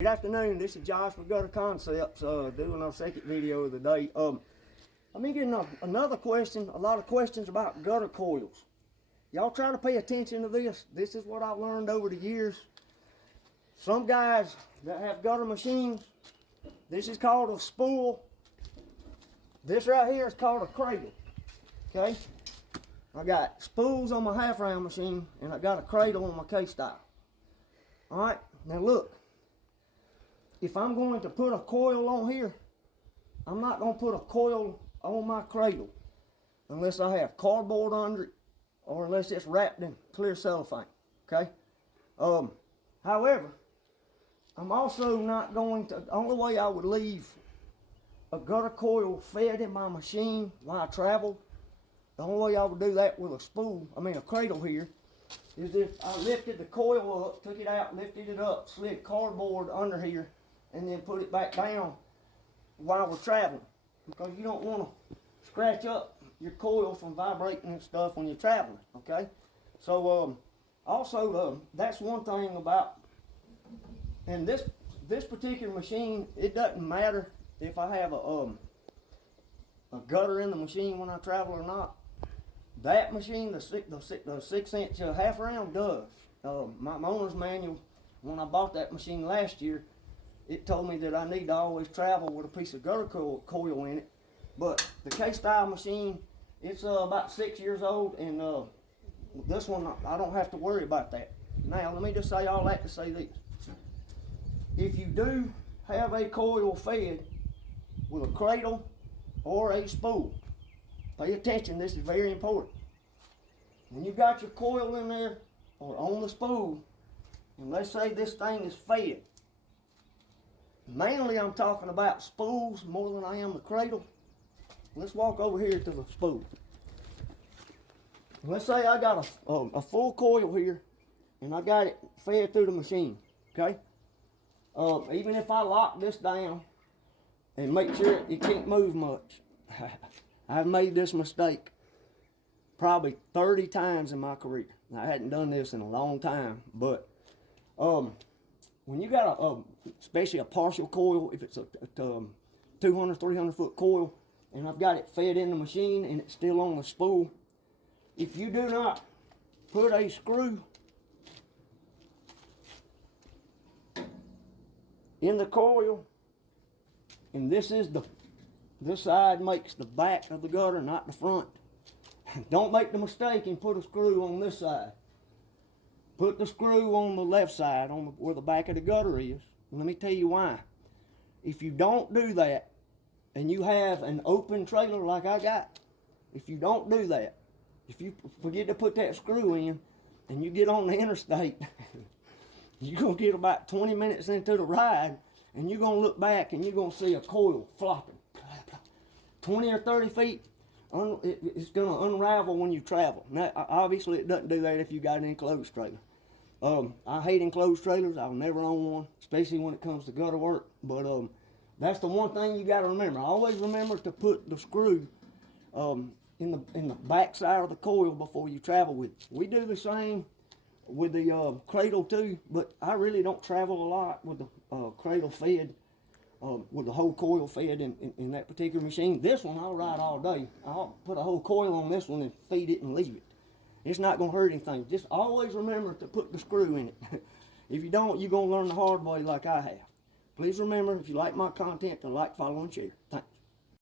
Good afternoon, this is Josh with Gutter Concepts, doing our second video of the day. I've been getting another question, a lot of questions about gutter coils. Y'all try to pay attention to this. This is what I've learned over the years. Some guys that have gutter machines, this is called a spool. This right here is called a cradle, okay? I got spools on my half round machine and I got a cradle on my K-style. All right, now look. If I'm going to put a coil on here, I'm not going to put a coil on my cradle unless I have cardboard under it or unless it's wrapped in clear cellophane, okay? However, I'm also not going to, the only way I would leave a gutter coil fed in my machine while I travel, the only way I would do that with a cradle here, is if I lifted the coil up, took it out, lifted it up, slid cardboard under here, and then put it back down while we're traveling, because you don't want to scratch up your coil from vibrating and stuff when you're traveling, okay? So also that's one thing about, and this particular machine, it doesn't matter if I have a gutter in the machine when I travel or not. That machine, the 6-inch half round does. My owner's manual, when I bought that machine last year, it told me that I need to always travel with a piece of gutter coil in it. But the K-style machine, it's about 6 years old, and this one, I don't have to worry about that. Now, let me just say all that to say this. If you do have a coil fed with a cradle or a spool, pay attention, this is very important. When you got your coil in there or on the spool, and let's say this thing is fed, mainly I'm talking about spools more than I am the cradle. Let's walk over here to the spool. Let's say I got a full coil here and I got it fed through the machine, okay? Even if I lock this down and make sure it can't move much, I've made this mistake probably 30 times in my career. I hadn't done this in a long time, but when you got especially a partial coil, if it's a 200, 300 foot coil, and I've got it fed in the machine and it's still on the spool, if you do not put a screw in the coil, and this side makes the back of the gutter, not the front. Don't make the mistake and put a screw on this side. Put the screw on the left side, where the back of the gutter is. And let me tell you why. If you don't do that, and you have an open trailer like I got, if you don't do that, if you forget to put that screw in, and you get on the interstate, you're going to get about 20 minutes into the ride, and you're going to look back and you're going to see a coil flopping. 20 or 30 feet, it's going to unravel when you travel. Now, obviously, it doesn't do that if you got an enclosed trailer. I hate enclosed trailers. I'll never own one, especially when it comes to gutter work. But that's the one thing you got to remember. Always remember to put the screw in the back side of the coil before you travel with it. We do the same with the cradle too, but I really don't travel a lot with the cradle fed, with the whole coil fed in that particular machine. This one I'll ride all day. I'll put a whole coil on this one and feed it and leave it. It's not going to hurt anything. Just always remember to put the screw in it. If you don't, you're going to learn the hard way like I have. Please remember, if you like my content, to like, follow, and share. Thanks.